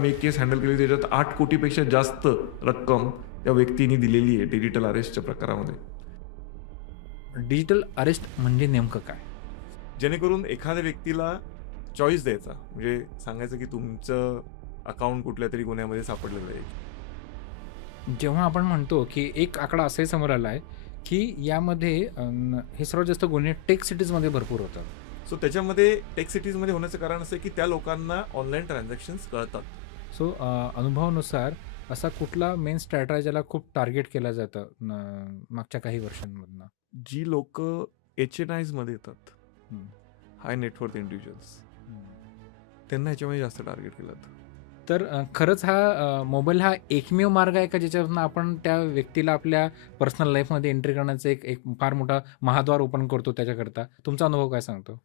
आम्ही एक केस हँडल केली त्याच्यात 8 कोटीपेक्षा जास्त रक्कम त्या व्यक्तीने दिलेली आहे डिजिटल अरेस्टच्या प्रकारामध्ये. डिजिटल अरेस्ट म्हणजे नेमकं काय? जेणेकरून एखाद्या व्यक्तीला चॉईस द्यायचा, म्हणजे सांगायचं की तुमचं अकाउंट कुठल्यातरी गुन्ह्यामध्ये सापडलेलं आहे. जेव्हा आपण म्हणतो, की एक आकडा असाही समोर आला आहे, की यामध्ये हे सर्वात जास्त गुन्हे टेक सिटीजमध्ये भरपूर होतात. सो त्याच्यामध्ये टेक सिटीजमध्ये होण्याचं कारण असं आहे की त्या लोकांना ऑनलाईन ट्रान्झॅक्शन्स कळतात. सो अनुभवानुसार असा कुठला मेन स्ट्रॅटेजीला खूप टार्गेट केलं जातं मागच्या काही वर्षांमधनं? जी लोकं HNIजमध्ये येतात, हं, हाय नेटवर्थ इंडिव्हिज्युअल्स, हं. त्यांना ह्याच्यामध्ये जास्त टार्गेट केलं जातं. तर खरंच हा मोबाईल हा एकमेव मार्ग आहे का ज्याच्यावरून आपण त्या व्यक्तीला आपल्या पर्सनल लाईफमध्ये एंट्री करण्याचं एक एक फार मोठा महाद्वार ओपन करतो त्याच्याकरता? तुमचा अनुभव काय सांगतो?